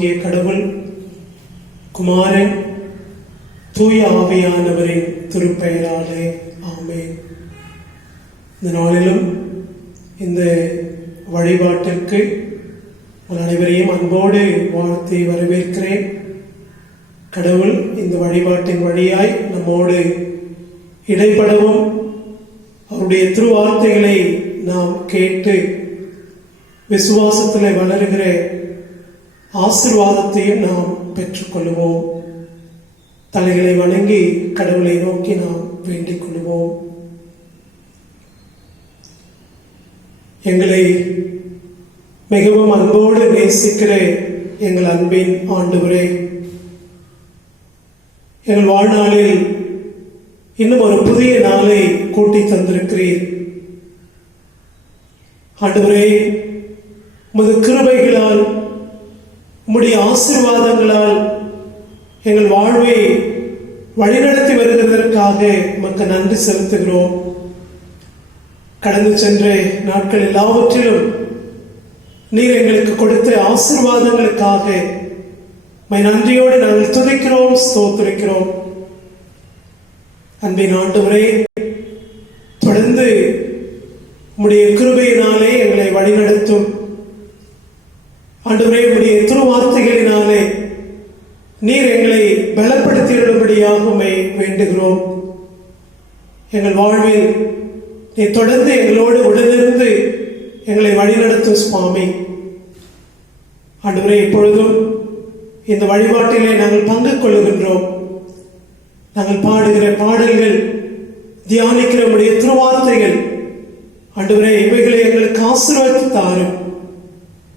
பிதாவாகிய கடவுள், குமாரன், தூய ஆவியானவரின் திருப்பெயராலே ஆமென். இந்த நாளிலும் இந்த வழிபாட்டிற்கு உங்கள் அனைவரையும் அன்போடு வாழ்த்தி வரவேற்கிறேன். கடவுள் இந்த வழிபாட்டின் வழியாய் நம்மோடு இடைப்படவும் அவருடைய திருவார்த்தைகளை நாம் கேட்டு விசுவாசத்தில் வளருகிற ஆசீர்வாதத்தையும் நாம் பெற்றுக்கொள்வோம். தலைகளை வணங்கி கடவுளை நோக்கி நாம் வேண்டிக் கொள்வோம். எங்களை மிகவும் அன்போடு நேசிக்கிற எங்கள் அன்பின் ஆண்டவரே, எங்கள் வாழ்நாளில் இன்னும் ஒரு புதிய நாளை கூட்டி தந்திருக்கிறீர். ஆண்டவரே, உமது கிருபைகளால், உம்முடைய ஆசீர்வாதங்களால் எங்கள் வாழ்வை வழிநடத்தி வருகிறதற்காக உமக்கு நன்றி செலுத்துகிறோம். கடந்து சென்ற நாட்கள் எல்லாவற்றிலும் நீர் எங்களுக்கு கொடுத்த ஆசீர்வாதங்களுக்காக நன்றியோடு நாங்கள் துதிக்கிறோம், ஸ்தோத்திரிக்கிறோம். அன்பின் ஆண்டவரே, தொடர்ந்து உம்முடைய கிருபையினாலே எங்களை வழிநடத்தும். ஆண்டவரே, உம்முடைய திருவார்த்தைகளினாலே நீர் எங்களை பலப்படுத்தியுள்ளபடியாக உம்மை வேண்டுகிறோம். எங்கள் வாழ்வில் நீ தொடர்ந்து எங்களோடு உடனிருந்து எங்களை வழிநடத்தும் சுவாமி. ஆண்டவரே, இப்பொழுதும் இந்த வழிபாட்டிலே நாங்கள் பங்கு கொள்ளுகின்றோம். நாங்கள் பாடுகிற பாடல்கள், தியானிக்கிற உம்முடைய திருவார்த்தைகள், ஆண்டவரே, இவைகளை எங்களுக்கு ஆசீர்வதித்து தாரும்.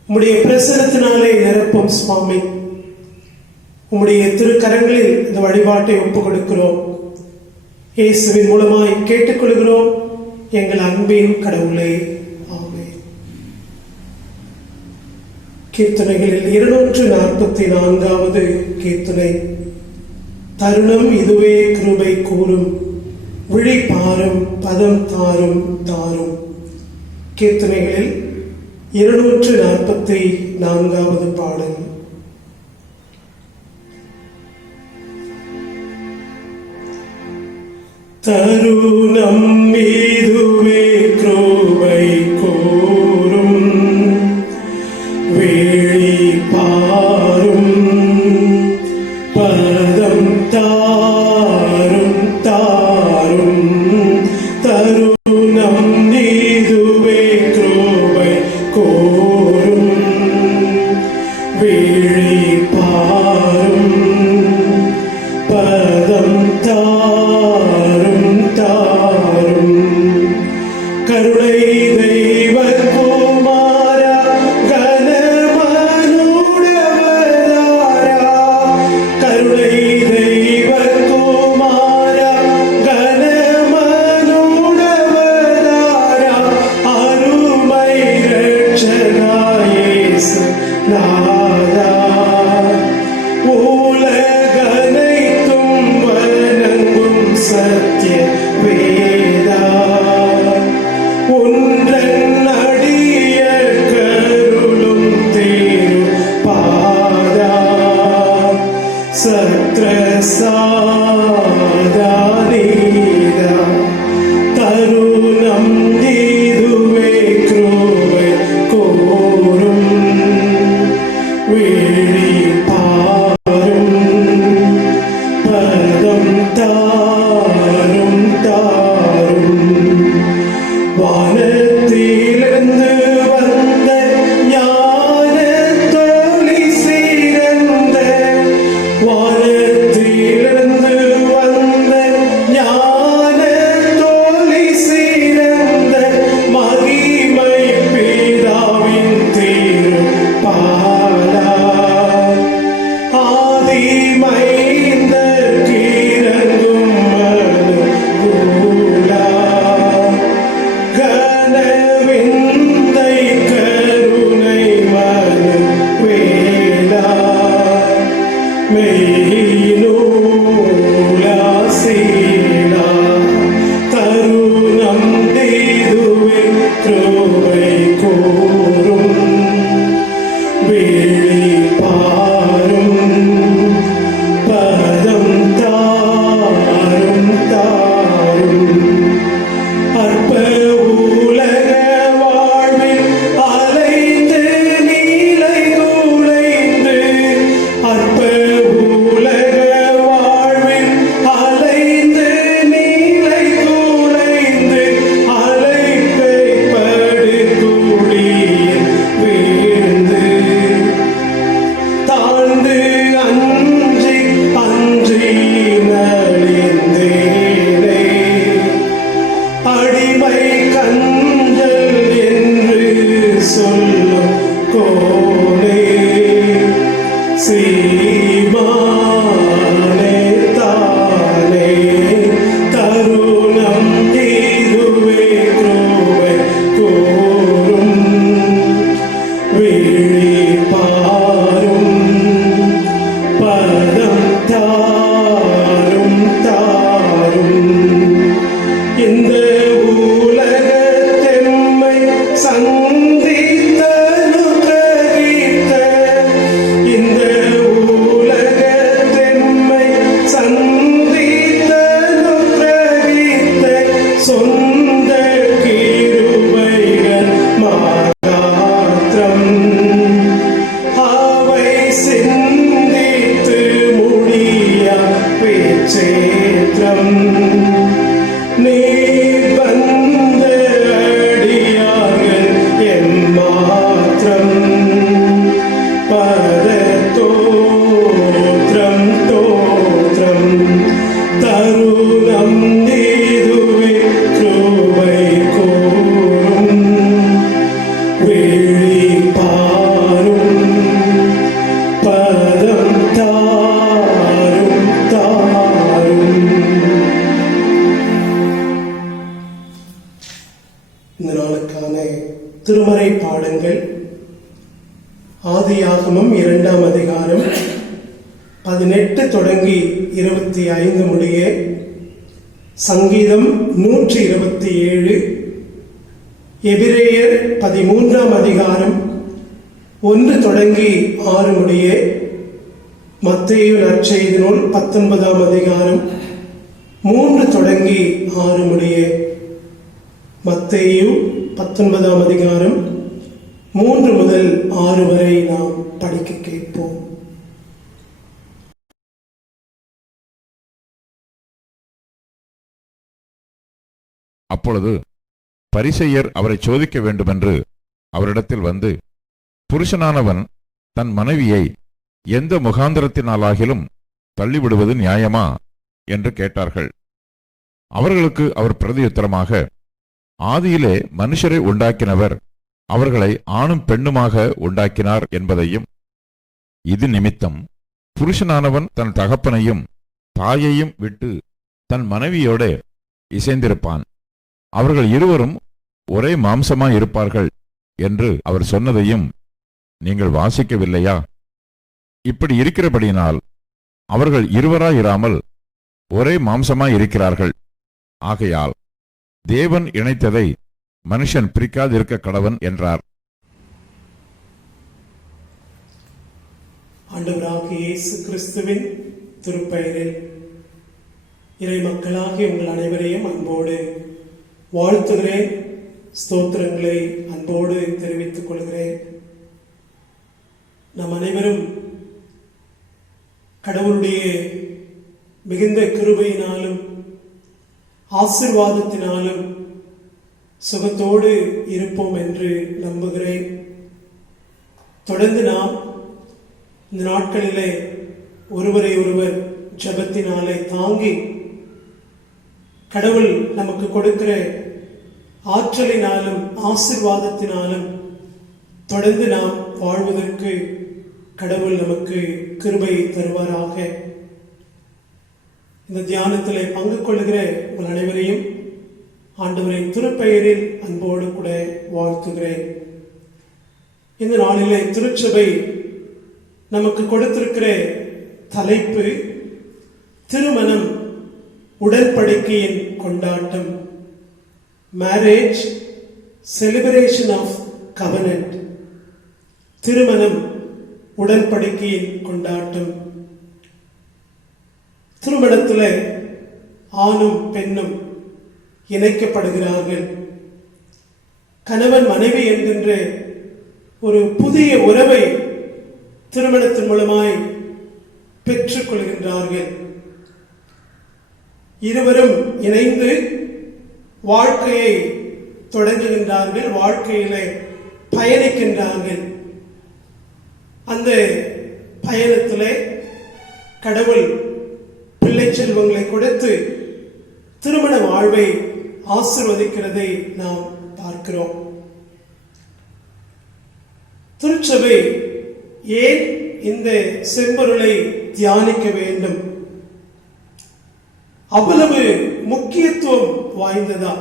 உம்முடைய பிரசன்னத்தினாலே நிரப்பும் சுவாமி. உம்முடைய திருக்கரங்களில் இந்த வழிபாட்டை ஒப்புக் கொடுக்கிறோம். இயேசுவின் மூலமாய் கேட்டுக்கொள்கிறோம் எங்கள் அன்பின் கடவுளே, ஆமென். கீர்த்தனைகளில் 244வது கீர்த்தனை. தருணம் இதுவே கிருபை கூறும், விழிப்பாரும் பதம் தாரும் தாரும். கீர்த்தனைகளில் 244வது பாடல். தருணம் இதுவே கிருபை கூறும், விழிப்பாரும் பதம் தாரும் தாரும். தருணம் இதுவே கிருபை கூறும், விழிப்பாரும் பதம் தாரும் தாரும். கருணை தெய்வ குமாரா, கனமனுடவதாரா. கருணை தெய்வ குமாரா, கனமனுடவதாரா. அருமை இரட்சகா இயேசு நாதா. உலகனைத்தும் வணங்கும் சத்திய வேதா. உன்றன் அடிய கருளும் தேரு பாதா. சத்ரசாதா நீதா. தருணம் இதுவே கிருபை கூறும், விழிப்பாரும் பதம் தாரும் தாரும். வானத்திலிருந்து வந்த ஞான தொழி சிறந்த, வானத்திலிருந்து வந்த திருமறை பாடங்கள் ஆதியாகமம் 2ஆம் அதிகாரம் 18 தொடங்கி 25 முடிய, சங்கீதம் 127, எபிரேயர் 13ஆம் அதிகாரம் 1 தொடங்கி 6 முடிய, மத்தேயு நற்செய்தி நூல் 19ஆம் அதிகாரம் 3 தொடங்கி 6 முடிய. மத்தேயு 19ஆம் அதிகாரம் 3 முதல் 6 வரை நாம் படிக்க கேட்போம். அப்பொழுது பரிசேயர் அவரை சோதிக்க வேண்டுமென்று அவரிடத்தில் வந்து, புருஷனானவன் தன் மனைவியை எந்த முகாந்திரத்தினாலாகிலும் தள்ளிவிடுவது நியாயமா என்று கேட்டார்கள். அவர்களுக்கு அவர் பிரதியுத்தரமாக, ஆதியிலே மனுஷரை உண்டாக்கினவர் அவர்களை ஆணும் பெண்ணுமாக உண்டாக்கினார் என்பதையும், இது நிமித்தம் புருஷனானவன் தன் தகப்பனையும் தாயையும் விட்டு தன் மனைவியோட இசைந்திருப்பான், அவர்கள் இருவரும் ஒரே மாம்சமாயிருப்பார்கள் என்று அவர் சொன்னதையும் நீங்கள் வாசிக்கவில்லையா? இப்படி இருக்கிறபடியினால் அவர்கள் இருவராயிராமல் ஒரே மாம்சமாயிருக்கிறார்கள். ஆகையால் தேவன் இணைத்ததை மனுஷன் பிரிக்காதிருக்க கடவன் என்றார். ஆண்டவராகிய இயேசு கிறிஸ்துவின் திருப்பெயரில் இறை மக்களாகிய உங்கள் அனைவரையும் அன்போடு வாழ்த்துகிறேன். ஸ்தோத்திரங்களை அன்போடு தெரிவித்துக் கொள்கிறேன். நம் அனைவரும் கடவுளுடைய மிகுந்த கிருபையினாலும் ஆசீர்வாதத்தினாலும் சுகத்தோடு இருப்போம் என்று நம்புகிறேன். தொடர்ந்து நாம் இந்த நாட்களிலே ஒருவரை ஒருவர் ஜெபத்தினாலே தாங்கி கடவுள் நமக்கு கொடுக்கிற ஆற்றலினாலும் ஆசீர்வாதத்தினாலும் தொடர்ந்து நாம் வாழ்வதற்கு கடவுள் நமக்கு கிருபை தருவாராக. இந்த தியானத்திலே பங்கு கொள்ளுகிற உங்கள் அனைவரையும் ஆண்டவரின் திருப்பெயரில் அன்போடு கூட வாழ்த்துகிறேன். இந்த நாளிலே திருச்சபை நமக்கு கொடுத்திருக்கிற தலைப்பு திருமணம், உடன்படிக்கையின் கொண்டாட்டம். Marriage celebration of covenant. திருமணம், உடன்படிக்கையின் கொண்டாட்டம். திருமணத்தில் ஆணும் பெண்ணும் இணைக்கப்படுகிறார்கள். கணவன் மனைவி என்கின்ற ஒரு புதிய உறவை திருமணத்தின் மூலமாய் பெற்றுக் கொள்கின்றார்கள். இருவரும் இணைந்து வாழ்க்கையை தொடங்குகின்றார்கள், வாழ்க்கையிலே பயணிக்கின்றார்கள். அந்த பயணத்திலே கடவுள் பிள்ளை செல்வங்களை கொடுத்து திருமண வாழ்வை ஆசீர்வதிக்கிறதை நாம் பார்க்கிறோம். திருச்சபை ஏன் இந்த செம்பொருளை தியானிக்க வேண்டும்? அவ்வளவு முக்கியத்துவம் வாய்ந்ததா?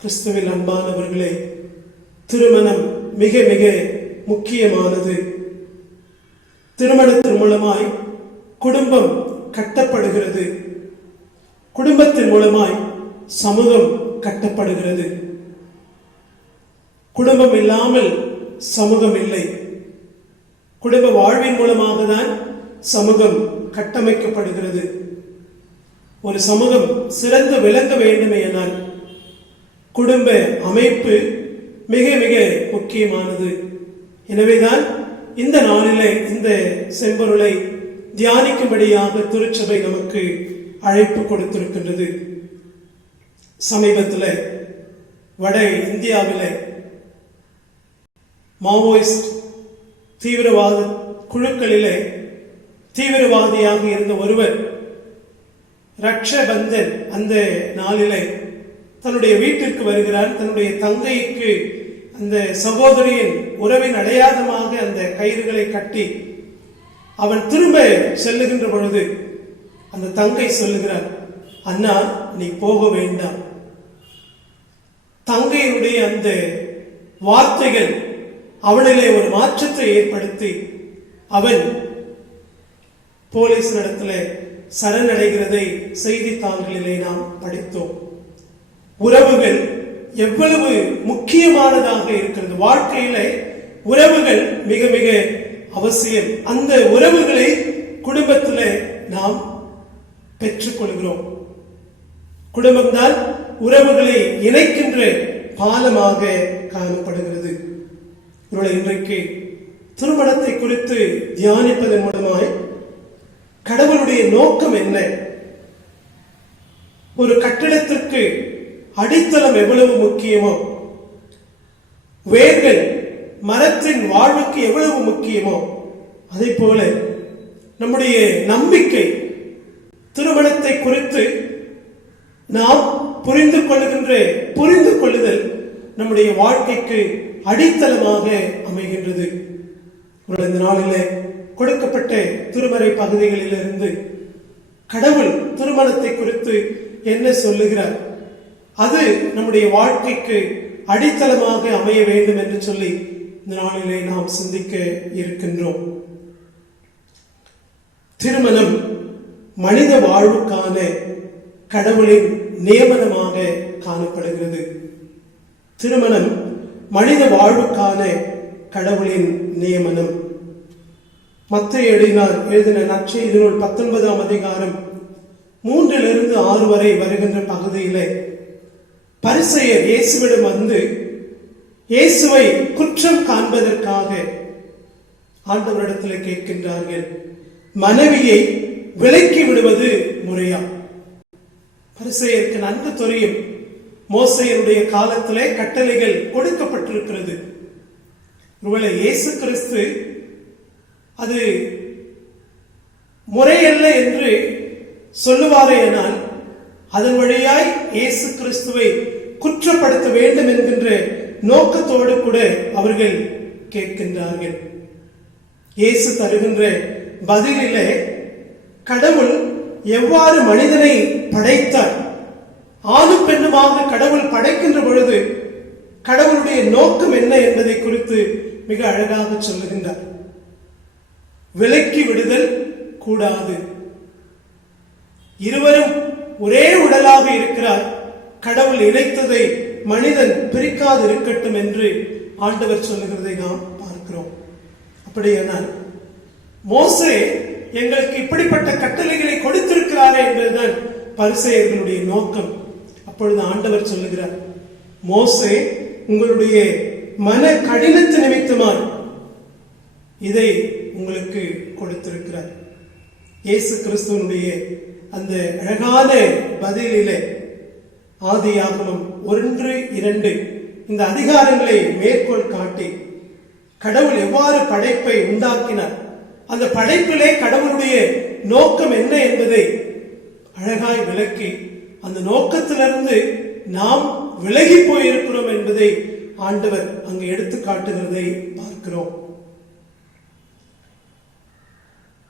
கிறிஸ்துவில் அன்பானவர்களே, திருமணம் மிக மிக முக்கியமானது. திருமணத்தின் மூலமாய் குடும்பம் கட்டப்படுகிறது. குடும்பத்தின் மூலமாய் சமூகம் கட்டப்படுகிறது. குடும்பம் இல்லாமல் சமூகம் இல்லை. குடும்ப வாழ்வின் மூலமாக தான் சமூகம் கட்டமைக்கப்படுகிறது. ஒரு சமூகம் சிறந்து விளங்க வேண்டுமேயானால் குடும்ப அமைப்பு மிக மிக முக்கியமானது. எனவேதான் இந்த நாளிலே இந்த செம்பொருளை தியானிக்கும்படியாக திருச்சபை நமக்கு அழைப்பு கொடுத்திருக்கின்றது. சமீபத்தில் வட இந்தியாவில் மாவோயிஸ்ட் தீவிரவாத குழுக்களிலே தீவிரவாதியாக இருந்த ஒருவர் ரக்ஷபந்தன் அந்த நாளிலே தன்னுடைய வீட்டிற்கு வருகிறார். தன்னுடைய தங்கைக்கு அந்த சகோதரியின் உறவின் அடையாளமாக அந்த கயிறுகளை கட்டி அவன் திரும்ப செல்லுகின்ற பொழுது அந்த தங்கை சொல்லுகிறார், அண்ணா நீ போக வேண்டாம். தங்கையினுடைய அந்த வார்த்தைகள் அவனிலே ஒரு மாற்றத்தை ஏற்படுத்தி அவன் போலீசினிடத்தில் சரணடைகிறதை செய்தித்தாள்களிலே நாம் படித்தோம். உறவுகள் எவ்வளவு முக்கியமானதாக இருக்கிறது. வாழ்க்கையிலே உறவுகள் மிக மிக அவசியம். அந்த உறவுகளை குடும்பத்தில் நாம் பெற்றுக்கொள்கிறோம். குடும்பம்தான் உறவுகளை இணைக்கின்ற பாலமாக காணப்படுகிறது. இன்றைக்கு திருமணத்தை குறித்து தியானிப்பதன் மூலமாய் கடவுளுடைய நோக்கம் என்ன, ஒரு கட்டிடத்திற்கு அடித்தளம் எவ்வளவு முக்கியமோ, வேர்கள் மரத்தின் வாழ்வுக்கு எவ்வளவு முக்கியமோ, அதை போல நம்முடைய நம்பிக்கை திருமணத்தை குறித்து நாம் புரிந்து கொள்ளுதல் நம்முடைய வாழ்க்கைக்கு அடித்தளமாக அமைகின்றது. இந்த நாளிலே கொடுக்கப்பட்ட திருமறை பகுதிகளிலிருந்து கடவுள் திருமணத்தை குறித்து என்ன சொல்லுகிறார், அது நம்முடைய வாழ்க்கைக்கு அடித்தளமாக அமைய வேண்டும் என்று சொல்லி இந்த நாளிலே நாம் சிந்திக்க இருக்கின்றோம். திருமணம் மனித வாழ்வுக்கான கடவுளின் நியமனமாக காணப்படுகிறது. திருமணம் மனித வாழ்வுக்கான கடவுளின் நியமனம். மத்தேயு எழுதின நற்செய்தி நூல் 19ஆம் அதிகாரம் 3-6 வரை வருகின்ற பகுதியிலே பரிசேயர் இயேசுவிடம் வந்து இயேசுவை குற்றம் காண்பதற்காக ஆண்டவரிடத்தில் கேட்கின்றார்கள், மனைவியை விலக்கி விடுவது முறையா? பரிசேயருக்கு நன்கு தெரியும், மோசேயுடைய காலத்திலே கட்டளைகள் கொடுக்கப்பட்டிருக்கிறது. ஒருவேளை இயேசு கிறிஸ்து அது முறையல்ல என்று சொல்லுவாரேயானால் அதன் வழியாய் இயேசு கிறிஸ்துவை குற்றப்படுத்த வேண்டும் என்கின்ற நோக்கத்தோடு கூட அவர்கள் கேட்கின்றார்கள். இயேசு தருகின்ற பதிலிலே கடவுள் எவ்வாறு மனிதனை படைத்தார், ஆணும் பெண்ணுமாக கடவுள் படைக்கின்ற பொழுது கடவுளுடைய நோக்கம் என்ன என்பதை குறித்து மிக அழகாக சொல்லுகின்றார். விலக்கி விடுதல் கூடாது, இருவரும் ஒரே உடலாக இருக்கிறார், கடவுள் இணைத்ததை மனிதன் பிரிக்காது இருக்கட்டும் என்று ஆண்டவர் சொல்லுகிறதை நாம் பார்க்கிறோம். அப்படியானால் மோசே எங்களுக்கு இப்படிப்பட்ட கட்டளைகளை கொடுத்திருக்கிறாரே என்பதுதான் பரிசேயர்களுடைய நோக்கம். அப்பொழுது ஆண்டவர் சொல்லுகிறார், மோசே உங்களுடைய மன கடினத்து நிமித்தமாய் இதை உங்களுக்கு கொடுத்திருக்கிறார். இயேசு கிறிஸ்துவனுடைய அந்த அழகான பதிலிலே ஆதியாகமம் 1-2 இந்த அதிகாரங்களை மேற்கோள் காட்டி கடவுள் எவ்வாறு படைப்பை உண்டாக்கினார், அந்த படைப்பிலே கடவுளுடைய நோக்கம் என்ன என்பதை அழகாய் விளக்கி அந்த நோக்கத்திலிருந்து நாம் விலகி போயிருக்கிறோம் என்பதை ஆண்டவர் அங்கு எடுத்து காட்டுகிறதை பார்க்கிறோம்.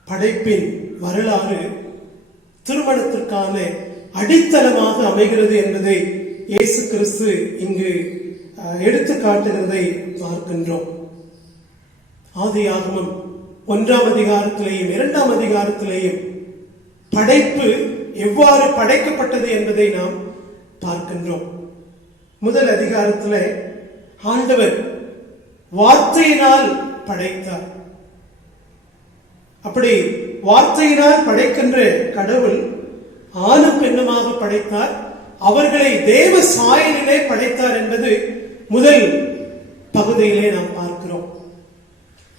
படைப்பின் வரலாறு திருமணத்திற்கான அடித்தளமாக அமைகிறது என்பதை இயேசு கிறிஸ்து இங்கு எடுத்து காட்டுகிறதை பார்க்கின்றோம். ஆதியாகமம் 1ஆம் அதிகாரத்திலேயும் 2ஆம் அதிகாரத்திலேயும் படைப்பு எவ்வாறு படைக்கப்பட்டது என்பதை நாம் பார்க்கின்றோம். முதல் அதிகாரத்தில் ஆண்டவர் வார்த்தையினால் படைத்தார். அப்படி வார்த்தையினால் படைக்கின்ற கடவுள் ஆணும் பெண்ணுமாக படைத்தார், அவர்களை தேவ சாயலிலே படைத்தார் என்பது முதல் பகுதியிலே நாம் பார்க்கிறோம்.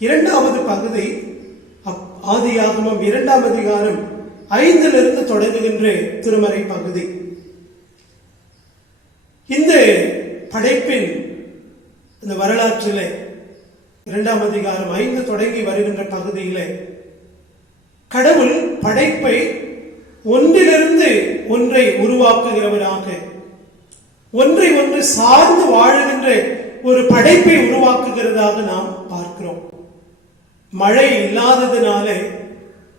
இரண்டாவது பகுதி ஆதியாகமம் 2ஆம் அதிகாரம் 5 தொடங்குகின்ற திருமறை பகுதி. இந்த படைப்பின் இந்த வரலாற்றிலே 2ஆம் அதிகாரம் 5 தொடங்கி வருகின்ற பகுதியிலே கடவுள் படைப்பை ஒன்றிலிருந்து ஒன்றை உருவாக்குகிறவராக, ஒன்றை ஒன்று சார்ந்து வாழுகின்ற ஒரு படைப்பை உருவாக்குகிறதாக நாம் பார்க்கிறோம். மழை இல்லாததினாலே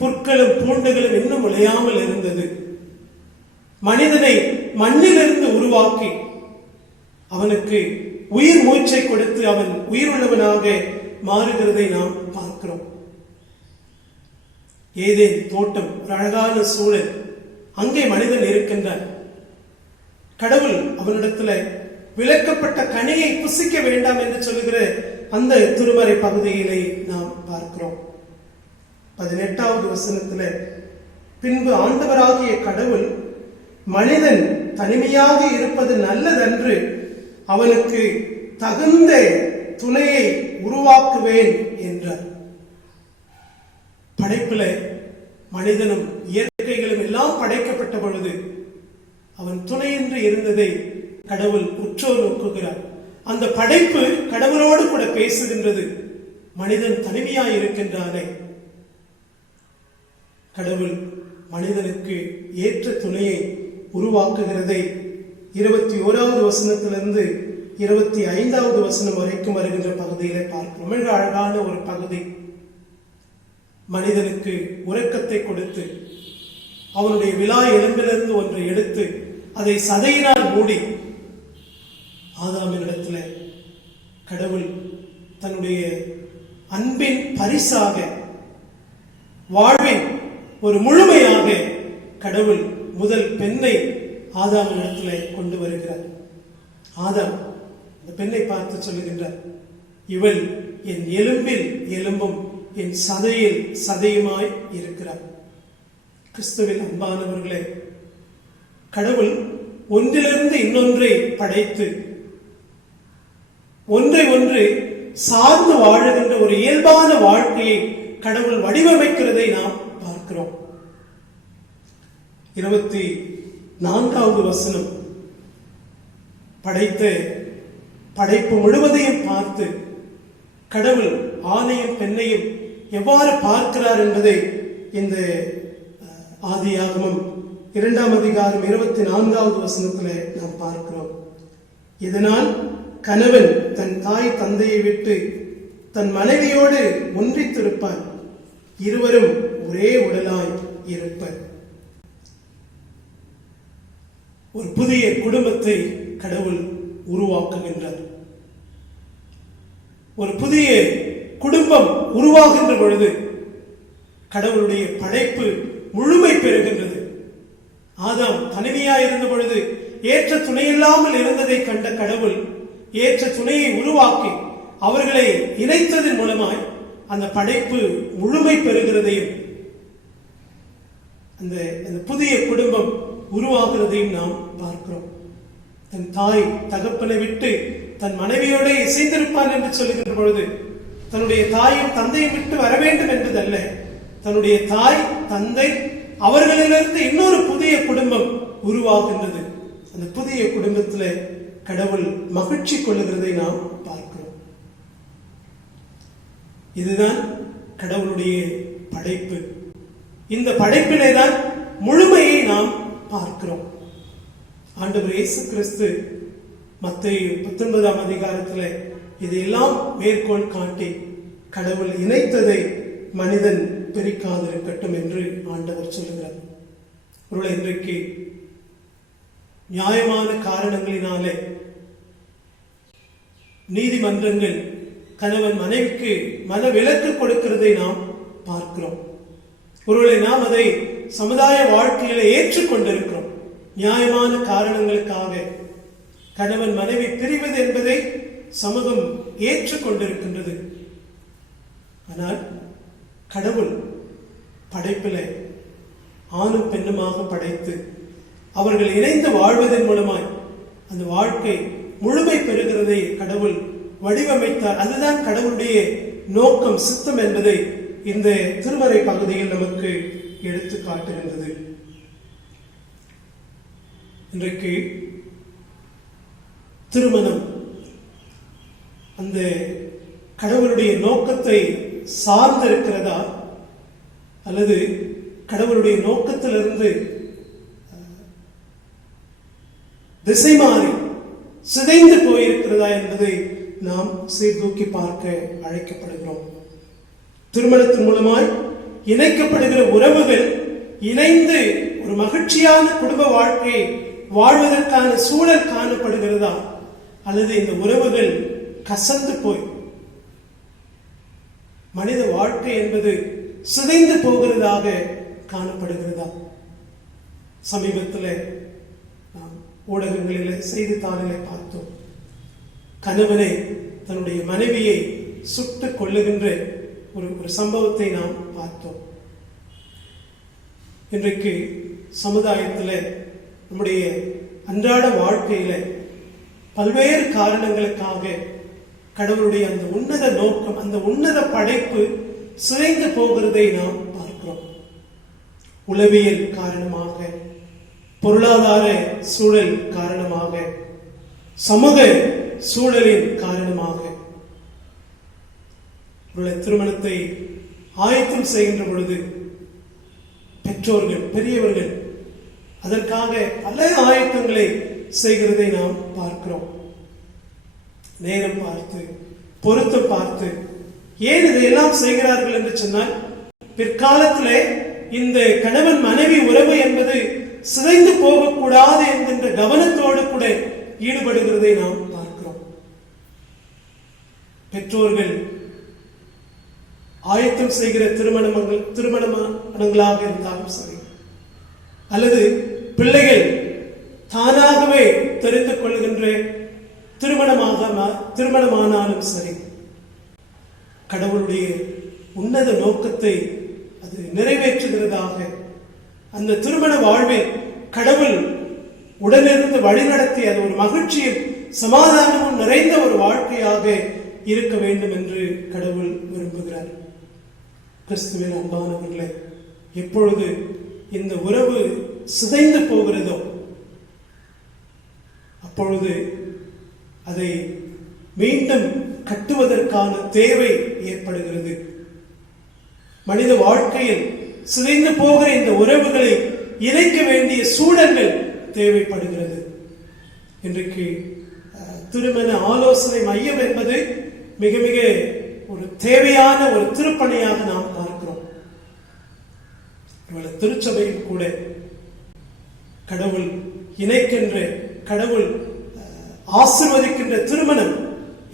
புற்களும் பூண்டுகளும் இன்னும் விளையாமல் இருந்தது. மனிதனை மண்ணிலிருந்து உருவாக்கி அவனுக்கு உயிர் மூச்சை கொடுத்து அவன் உயிருள்ளவனாக மாறுகிறதை நாம் பார்க்கிறோம். ஏதேன் தோட்டம், ஒரு அழகான சூழல், அங்கே மனிதன் இருக்கின்றான். கடவுள் அவனிடத்துல விலக்கப்பட்ட கனியை புசிக்க வேண்டாம் என்று சொல்லுகிற அந்த திருமறை பகுதியிலே நாம் பார்க்கிறோம். 18வது வசனத்துல, பின்பு ஆண்டவராகிய கடவுள் மனிதன் தனிமையாக இருப்பது நல்லதன்று, அவனுக்கு தகுந்த துணையை உருவாக்குவேன் என்றார். படைப்புல மனிதனும் இயற்கைகளும் எல்லாம் படைக்கப்பட்ட பொழுது அவன் துணையின்றி இருந்ததை கடவுள் உற்றோர் நோக்குகிறார். அந்த படைப்பு கடவுளோடு கூட பேசுகின்றது. மனிதன் தனிமையாய் இருக்கின்றானே, கடவுள் மனிதனுக்கு ஏற்ற துணையை உருவாக்குகிறதை 21வது வசனத்திலிருந்து 25வது வசனம் வரைக்கும் வருகின்ற பகுதியிலே பார்க்கிறோம். மிக அழகான ஒரு பகுதி. மனிதனுக்கு உறக்கத்தை கொடுத்து அவனுடைய விலா எலும்பிலிருந்து ஒன்றை எடுத்து அதை சதையினால் மூடி ஆதாமினிடத்துல கடவுள் தன்னுடைய அன்பின் பரிசாக, வாழ்வின் ஒரு முழுமையாக கடவுள் முதல் பெண்ணை ஆதாமினிடத்துல கொண்டு வருகிறார். ஆதாம் அந்த பெண்ணை பார்த்து சொல்லுகின்றார், இவள் என் எலும்பில் எலும்பும் என் சதையில் சதையுமாய் இருக்கிறார். கிறிஸ்துவில் அன்பானவர்களே, கடவுள் ஒன்றிலிருந்து இன்னொன்றை படைத்து ஒன்றை ஒன்று சார்ந்து வாழுகின்ற ஒரு இயல்பான வாழ்க்கையை கடவுள் வடிவமைக்கிறதை நாம் பார்க்கிறோம். 24வது வசனம், படைத்த படைப்பு முழுவதையும் பார்த்து கடவுள் ஆணையும் பெண்ணையும் எவ்வாறு பார்க்கிறார் என்பதை இந்த ஆதியாகமம் 2ஆம் அதிகாரம் 24வது வசனத்திலே நாம் பார்க்கிறோம். இதனால் கணவன் தன் தாய் தந்தையை விட்டு தன் மனைவியோடு ஒன்றித்திருப்பான், இருவரும் ஒரே உடலாய் இருப்பர். ஒரு புதிய குடும்பத்தை கடவுள் உருவாக்குகின்றார். ஒரு புதிய குடும்பம் உருவாகின்ற பொழுது கடவுளுடைய படைப்பு முழுமை பெறுகின்றது. ஆதாம் தனிமையா இருந்த பொழுது ஏற்ற துணையில்லாமல் இருந்ததை கண்ட கடவுள் ஏற்ற துணையை உருவாக்கி அவர்களை இணைத்ததன் மூலமாய் அந்த படைப்பு முழுமை பெறுகிறதையும் அந்த புதிய குடும்பம் உருவாகிறதையும் நாம் பார்க்கிறோம். தன் தாய் தகப்பனை விட்டு தன் மனைவியோட இசைந்திருப்பான் என்று சொல்லுகின்ற பொழுது தன்னுடைய தாயும் தந்தையும் விட்டு வர வேண்டும் என்பதல்ல, தன்னுடைய தாய் தந்தை அவர்களிலிருந்து இன்னொரு புதிய குடும்பம் உருவாகின்றது. அந்த புதிய குடும்பத்தில் கடவுள் மகிழ்ச்சி கொள்ளுகிறதை நாம் பார்க்கிறோம். இதுதான் கடவுளுடைய படைப்பு. இந்த படைப்பிலே தான் முழுமையை நாம் பார்க்கிறோம். ஆண்டவர் இயேசு கிறிஸ்து மத்தேயு 19ஆம் அதிகாரத்தில் இதையெல்லாம் மேற்கோள் காட்டி கடவுள் இணைத்ததை மனிதன் பிரிக்காதிருக்கட்டும் என்று ஆண்டவர் சொல்லுகிறார். ஒருவேளை இன்றைக்கு நியாயமான காரணங்களினாலே நீதிமன்றங்கள் கணவன் மனைவிக்கு மனவிலக்கு கொடுக்கிறதை நாம் பார்க்கிறோம். ஒருவேளை நாம் அதை சமுதாய வாழ்க்கையில ஏற்றுக்கொண்டிருக்கிறோம். நியாயமான காரணங்களுக்காக கணவன் மனைவி பிரிவது என்பதை சமூகம் ஏற்றுக்கொண்டிருக்கின்றது. ஆனால் கடவுள் படைப்பில ஆணும் பெண்ணுமாக படைத்து அவர்கள் இணைந்து வாழ்வதன் மூலமாய் அந்த வாழ்க்கை முழுமை பெறுகிறதை கடவுள் வடிவமைத்தார். அதுதான் கடவுளுடைய நோக்கம், சித்தம் என்பதை இந்த திருமறை பகுதியில் நமக்கு எடுத்து காட்டுகின்றது. இன்றைக்கு திருமணம் அந்த கடவுளுடைய நோக்கத்தை சார்ந்திருக்கிறதா அல்லது கடவுளுடைய நோக்கத்திலிருந்து திசை மாறி சிதைந்து போயிருக்கிறதா என்பதை நாம் சீர்தூக்கி பார்க்க அழைக்கப்படுகிறோம். திருமணத்தின் மூலமாய் இணைக்கப்படுகிற உறவுகள் இணைந்து ஒரு மகிழ்ச்சியான குடும்ப வாழ்க்கையை வாழ்வதற்கான சூழல் காணப்படுகிறதா அல்லது இந்த உறவுகள் கசந்து போய் மனித வாழ்க்கை என்பது சிதைந்து போகிறதாக காணப்படுகிறதா? சமீபத்தில் நாம் ஊடகங்களில் செய்தித்தாளிலே பார்த்தோம். கணவனை தன்னுடைய மனைவியை சுட்டுக் கொள்ளுகின்ற ஒரு சம்பவத்தை நாம் பார்த்தோம். இன்றைக்கு சமுதாயத்தில் நம்முடைய அன்றாட வாழ்க்கையில பல்வேறு காரணங்களுக்காக கடவுளுடைய அந்த உன்னத நோக்கம், அந்த உன்னத படைப்பு சிதைந்து போகிறதை நாம் பார்க்கிறோம். உளவியல் காரணமாக, பொருளாதார சூழல் காரணமாக, சமூக சூழலின் காரணமாக திருமணத்தை ஆயத்தம் செய்கின்ற பொழுது பெற்றோர்கள், பெரியவர்கள் அதற்காக பல ஆயத்தங்களை செய்கிறதை நாம் பார்க்கிறோம். நேரம் பார்த்து, பொருத்தம் பார்த்து. ஏன் இதையெல்லாம் செய்கிறார்கள் என்று சொன்னால், பிற்காலத்திலே இந்த கணவன் மனைவி உறவு என்பது சிதைந்து போகக்கூடாது என்கின்ற கவனத்தோடு கூட ஈடுபடுகிறதை நாம் பார்க்கிறோம். பெற்றோர்கள் ஆயத்தம் செய்கிற திருமணங்களாக இருந்தாலும் சரி, அல்லது பிள்ளைகள் தானாகவே தெரிந்து கொள்கின்ற திருமணமானாலும் சரி, கடவுளுடைய உன்னத நோக்கத்தை அது நிறைவேற்றுகிறதாக, அந்த திருமண வாழ்வில் கடவுள் உடனிருந்து வழிநடத்தி அது ஒரு மகிழ்ச்சியும் சமாதானமும் நிறைந்த ஒரு வாழ்க்கையாக இருக்க வேண்டும் என்று கடவுள் விரும்புகிறார். கிறிஸ்துவின் அன்பானவர்களே, எப்பொழுது இந்த உறவு சிதைந்து போகிறதோ அப்பொழுது அதை மீண்டும் கட்டுவதற்கான தேவை ஏற்படுகிறது. மனித வாழ்க்கையில் சிதைந்து போகிற இந்த உறவுகளை இணைக்க வேண்டிய சூழல்கள் தேவைப்படுகிறது. இன்றைக்கு திருமண ஆலோசனை மையம் என்பது மிக மிக ஒரு தேவையான ஒரு திருப்பணியாக நாம் பார்க்கிறோம். திருச்சபையில் கூட கடவுள் இணைக்கின்ற, கடவுள் ஆசீர்வதிக்கின்ற திருமணம்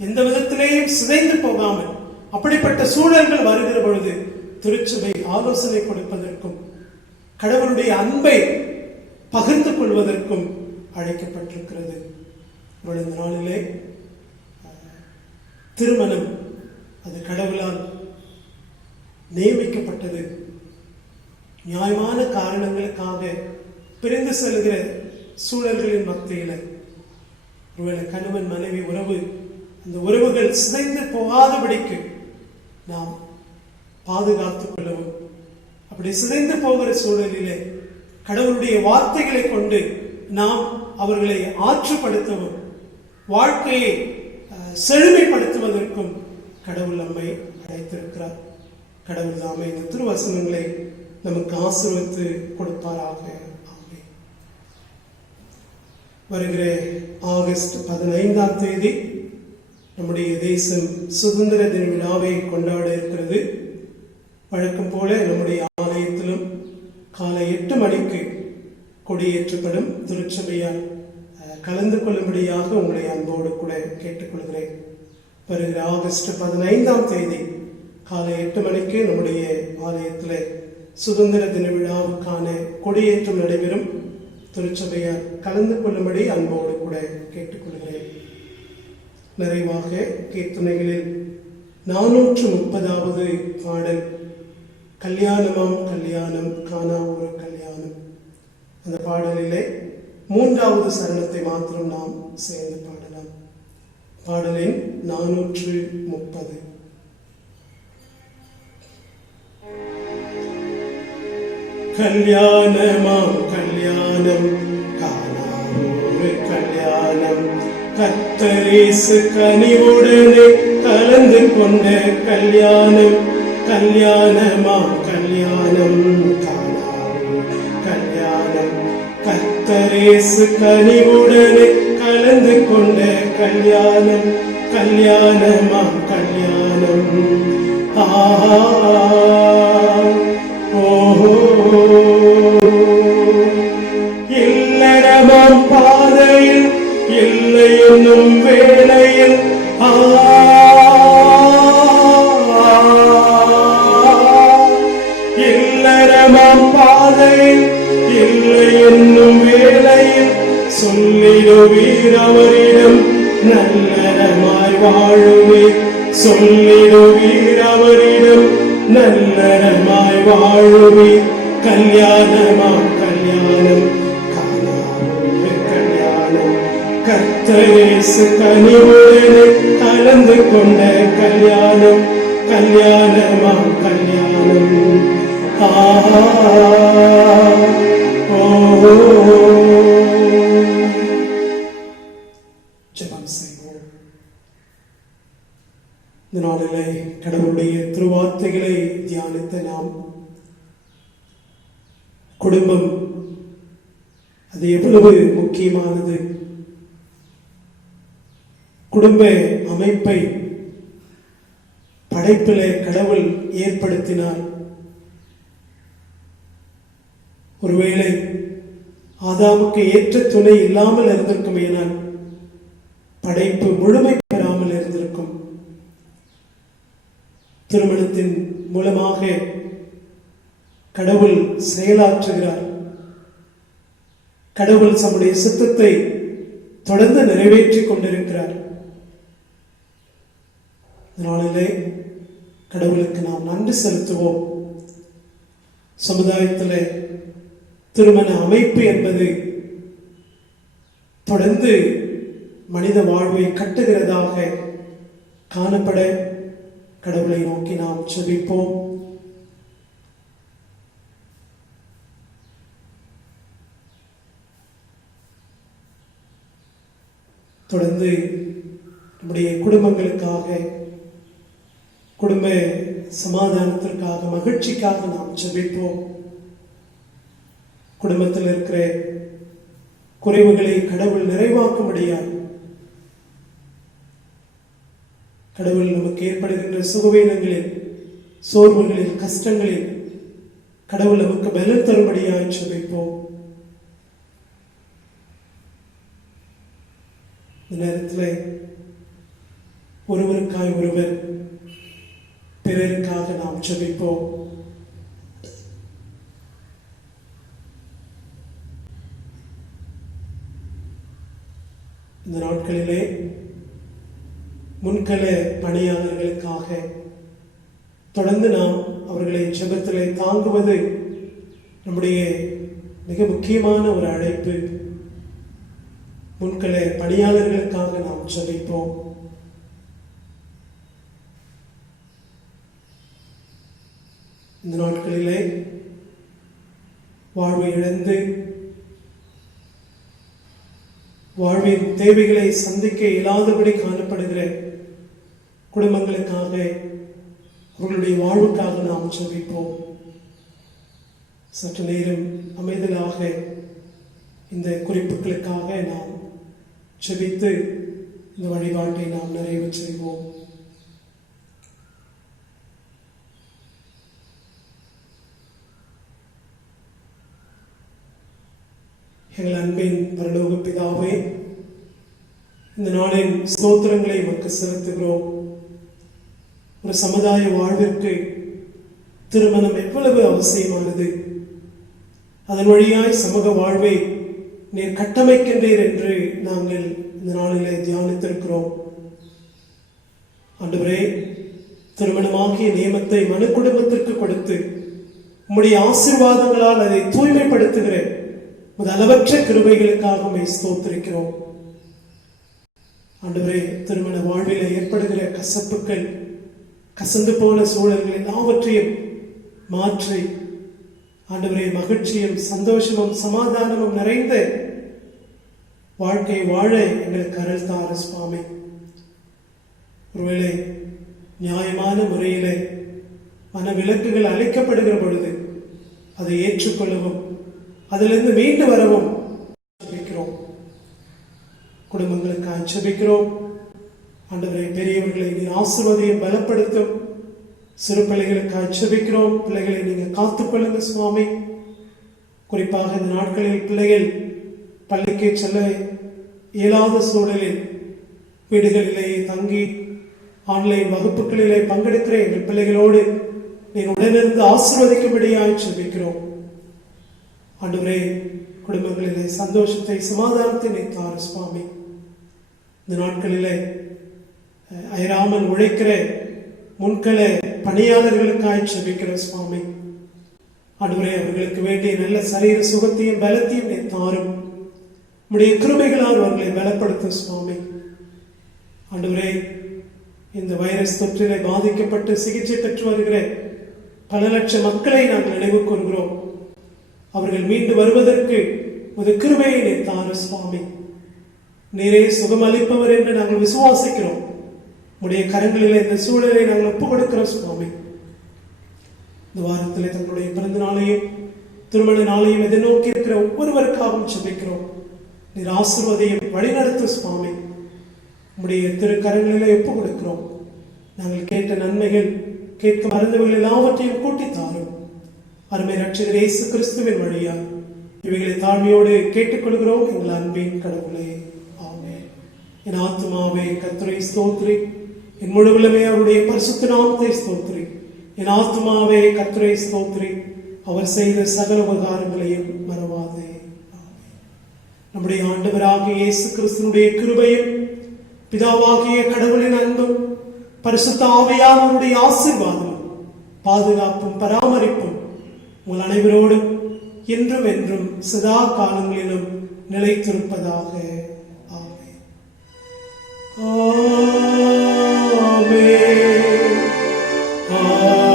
எந்த விதத்திலேயும் சிதைந்து போகாமல், அப்படிப்பட்ட சூழல்கள் வருகிற பொழுது திருச்சபை ஆலோசனை கொடுப்பதற்கும் கடவுளுடைய அன்பை பகிர்ந்து கொள்வதற்கும் அழைக்கப்பட்டிருக்கிறது. இந்த நாளிலே திருமணம் அது கடவுளால் நியமிக்கப்பட்டது. நியாயமான காரணங்களுக்காக பிரிந்து செல்கிற சூழல்களின் மத்தியில் ஒருவேளை கணவன் மனைவி உறவு, அந்த உறவுகள் சிதைந்து போகாதபடிக்கு நாம் பாதுகாத்துக் கொள்ளவும், அப்படி சிதைந்து போகிற சூழலிலே கடவுளுடைய வார்த்தைகளை கொண்டு நாம் அவர்களை ஆற்றுப்படுத்தவும், வாழ்க்கையை செழுமைப்படுத்துவதற்கும் கடவுள் நம்மை அழைத்திருக்கிறார். கடவுள் தாமே இந்த திருவசனங்களை நமக்கு ஆசீர்வதித்து கொடுப்பாராக. வருகிற ஆகஸ்ட் 15ஆம் தேதி நம்முடைய தேசம் சுதந்திர தின விழாவை கொண்டாட இருக்கிறது. வழக்கம் போல நம்முடைய ஆலயத்திலும் காலை 8 மணிக்கு கொடியேற்றப்படும். திருச்சபையால் கலந்து கொள்ளும்படியாக உங்களை அன்போடு கூட கேட்டுக்கொள்கிறேன். வருகிற ஆகஸ்ட் 15ஆம் தேதி காலை 8 மணிக்கு நம்முடைய ஆலயத்தில் சுதந்திர தின விழாவுக்கான கொடியேற்றம் நடைபெறும். திருச்சபையால் கலந்து கொள்ளும்படி அன்போடு கூட கேட்டுக்கொள்கிறேன். நிறைவாக கீர்த்தனைகளில் 430வது பாடல், கல்யாணமாம் கல்யாணம் காணா ஒரு கல்யாணம், அந்த பாடலிலே 3வது சரணத்தை மாத்திரம் நாம் சேர்ந்து பாடலாம். பாடலின் 430. கல்யாணமாம் கல்யாணம் காணா ஒரு கல்யாணம், கர்த்தரேசு கனிவுடனே கலந்து கொண்ட கல்யாணம். கல்யாணமாம் கல்யாணம் காணா ஒரு கல்யாணம், கர்த்தரேசு கனிவுடனே கலந்து கொண்ட கல்யாணம். கல்யாணமாம் கல்யாணம். இல்லறமாம் பாதையில் இல்லை என்னும் வேளையில் இல்லறமாம் பாதையில் இல்லை என்னும் வேளையில் சொல்லிடுவீர் அவரிடம் நல்லறமாய் வாழுவே. சொல்லிடுவீர் அவரிடம் நல்லறமாய் வாழுவே. கல்யாணமாம் கல்யாணம் கல்யாணம் கர்த்தரேசு கனிவுடனே கலந்து கொண்ட கல்யாணம். கல்யாணமாம் கல்யாணம் ஜெபம் செய்வோம். இந்த நாளிலே கடவுளுடைய திருவார்த்தைகளை தியானித்த நாம் குடும்பம் அது எவ்வளவு முக்கியமானது, குடும்ப அமைப்பை படைப்பிலே கடவுள் ஏற்படுத்தினார். ஒருவேளை ஆதாமுக்கு ஏற்ற துணை இல்லாமல் இருந்திருக்கும், ஏனால் படைப்பு முழுமை பெறாமல் இருந்திருக்கும். திருமணத்தின் மூலமாக கடவுள் செயலாற்றுகிறார். கடவுள் தம்முடைய சித்தத்தை தொடர்ந்து நிறைவேற்றிக் கொண்டிருக்கிறார். நாளிலே கடவுளுக்கு நாம் நன்றி செலுத்துவோம். சமுதாயத்திலே திருமண அமைப்பு என்பது தொடர்ந்து மனித வாழ்வை கட்டுகிறதாக காணப்பட கடவுளை நோக்கி நாம் ஜெபிப்போம். தொடர்ந்து நம்முடைய குடும்பங்களுக்காக, குடும்ப சமாதானத்திற்காக, மகிழ்ச்சிக்காக நாம் ஜெபிப்போம். குடும்பத்தில் இருக்கிற குறைவுகளை கடவுள் நிறைவாக்க முடியாது. கடவுள் நமக்கு ஏற்படுகின்ற சுகவீனங்களில், சோர்வுகளில், கஷ்டங்களில் கடவுள் நமக்கு பலன் தரும்படியாய் ஜெபிப்போம். இந்த நேரத்தில் ஒருவருக்காய் ஒருவர், பிறருக்காக நாம் ஜெபிப்போம். இந்த நாட்களிலே முன்கள பணியாளர்களுக்காக தொடர்ந்து நாம் அவர்களை ஜெபத்திலே தாங்குவது நம்முடைய மிக முக்கியமான ஒரு அழைப்பு. முன்கள பணியாளர்களுக்காக நாம் ஜெபிப்போம். இந்த நாட்களிலே வாழ்வை இழந்து வாழ்வின் தேவைகளை சந்திக்க இயலாதபடி காணப்படுகிற குடும்பங்களுக்காக, அவர்களுடைய வாழ்வுக்காக நாம் ஜெபிப்போம். சற்று நேரம் அமைதலாக இந்த குறிப்புகளுக்காக நாம் ஜெபித்து இந்த வழிபாட்டை நாம் நிறைவு செய்வோம். எங்கள் அன்பின் பரலோக பிதாவே, இந்த நாளின் ஸ்தோத்திரங்களை உமக்கு செலுத்துகிறோம். ஒரு சமுதாய வாழ்விற்கு திருமணம் எவ்வளவு அவசியமானது, அதன் வழியாய் சமூக வாழ்வை நீர் கட்டமைக்கின்றீர் என்று நாங்கள் இந்த நாளிலே தியானித்திருக்கிறோம். ஆண்டவரே, திருமணமாகிய நியமத்தை மனு குடும்பத்திற்கு கொடுத்து உம்முடைய ஆசீர்வாதங்களால் அதை தூய்மைப்படுத்துகிற அளவற்ற கிருபைகளுக்காக ஸ்தோத்திரிக்கிறோம். ஆண்டவரே, திருமண வாழ்வில் ஏற்படுகிற கசப்புகள், கசந்து போன சூழல்கள் எல்லாவற்றையும் மாற்றி ஆண்டவரே மகிழ்ச்சியும் சந்தோஷமும் சமாதானமும் நிறைந்த வாழ்க்கை வாழ எங்களுக்கு அருள் தார சுவாமி. ஒருவேளை நியாயமான முறையிலே மனவிலக்குகள் அளிக்கப்படுகிற பொழுது அதை ஏற்றுக்கொள்ளவும் அதிலிருந்து மீண்டு வரவும் ஜெபிக்கிறோம். குடும்பங்களுக்காக ஜெபிக்கிறோம். ஆண்டவரே, பெரியவர்களை நீர் ஆசீர்வதியும் பலப்படுத்தும். சிறு பிள்ளைகளுக்காக ஜெபிக்கிறோம். பிள்ளைகளை நீங்க காத்துக்கொள்ளுங்க சுவாமி. குறிப்பாக இந்த நாட்களில் பிள்ளைகள் பள்ளிக்கு செல்ல இயலாத சூழலில் வீடுகளிலேயே தங்கி ஆன்லைன் வகுப்புகளிலே பங்கெடுக்கிற எங்கள் பிள்ளைகளோடு நீர் உடனிருந்து ஆசீர்வதிக்கும்படியாய் ஜெபிக்கிறோம். ஆண்டவரே, குடும்பங்களிலே சந்தோஷத்தை சமாதானத்தை நீத்தார் சுவாமி. இந்த நாட்களிலே அயராமல் உழைக்கிற முன்கள பணியாளர்களுக்காய் ஜெபிக்கிற சுவாமி. ஆண்டவரே, அவர்களுக்கு வேண்டிய நல்ல சரீர சுகத்தையும் பலத்தையும் நீத்தாரும் உம்முடைய கிருபைகளால் அவர்களை பலப்படுத்தும் சுவாமி. ஆண்டவரே, இந்த வைரஸ் தொற்றிலே பாதிக்கப்பட்டு சிகிச்சை பெற்று வருகிற பல லட்சம் மக்களை நாங்கள் நினைவு கூறுகிறோம். அவர்கள் மீண்டு வருவதற்கு ஒரு கிருபையை நீத்தாரு சுவாமி. நீரே சுகம் அளிப்பவர் என்று நாங்கள் விசுவாசிக்கிறோம். உடைய கரங்களிலே இந்த சூழலை நாங்கள் ஒப்புக் கொடுக்கிறோம் சுவாமி. இந்த வாரத்திலே தங்களுடைய பிறந்த நாளையும் திருமண நாளையும் எதிர்நோக்கி இருக்கிற ஒவ்வொருவருக்காகவும் ஜெபிக்கிறோம். நீர் ஆசீர்வதியும் வழிநடத்தும் சுவாமி. உடைய திருக்கரங்களிலே ஒப்புக் கொடுக்கிறோம். நாங்கள் கேட்ட நன்மைகள், கேட்க மறந்தவர்கள் எல்லாவற்றையும் கூட்டித்தாரும். அருமை ரட்சகர் இயேசு கிறிஸ்துவின் வழியா இவைகளை தாழ்மையோடு கேட்டுக்கொள்கிறோம் எங்கள் அன்பின் கடவுளே, ஆமென். என் ஆத்துமாவே கர்த்தரை ஸ்தோத்திரி, என் முழுவலுமே அவருடைய பரிசுத்த நாமத்தை ஸ்தோத்திரி. என் ஆத்துமாவே கர்த்தரை ஸ்தோத்திரி, அவர் செய்த சகல உபகாரங்களையும் மறவாதே. நம்முடைய ஆண்டவராகிய இயேசு கிறிஸ்துவினுடைய கிருபையும் பிதாவாகிய கடவுளின் அன்பும் பரிசுத்த ஆவியானவருடைய ஆசீர்வாதமும் பாதுகாப்பும் பராமரிப்பும் உங்கள் அனைவரோடும் என்றும் என்றும் சதா காலங்களிலும் நிலைத்திருப்பதாக. ஆமென். ஆமென். ஆமென்.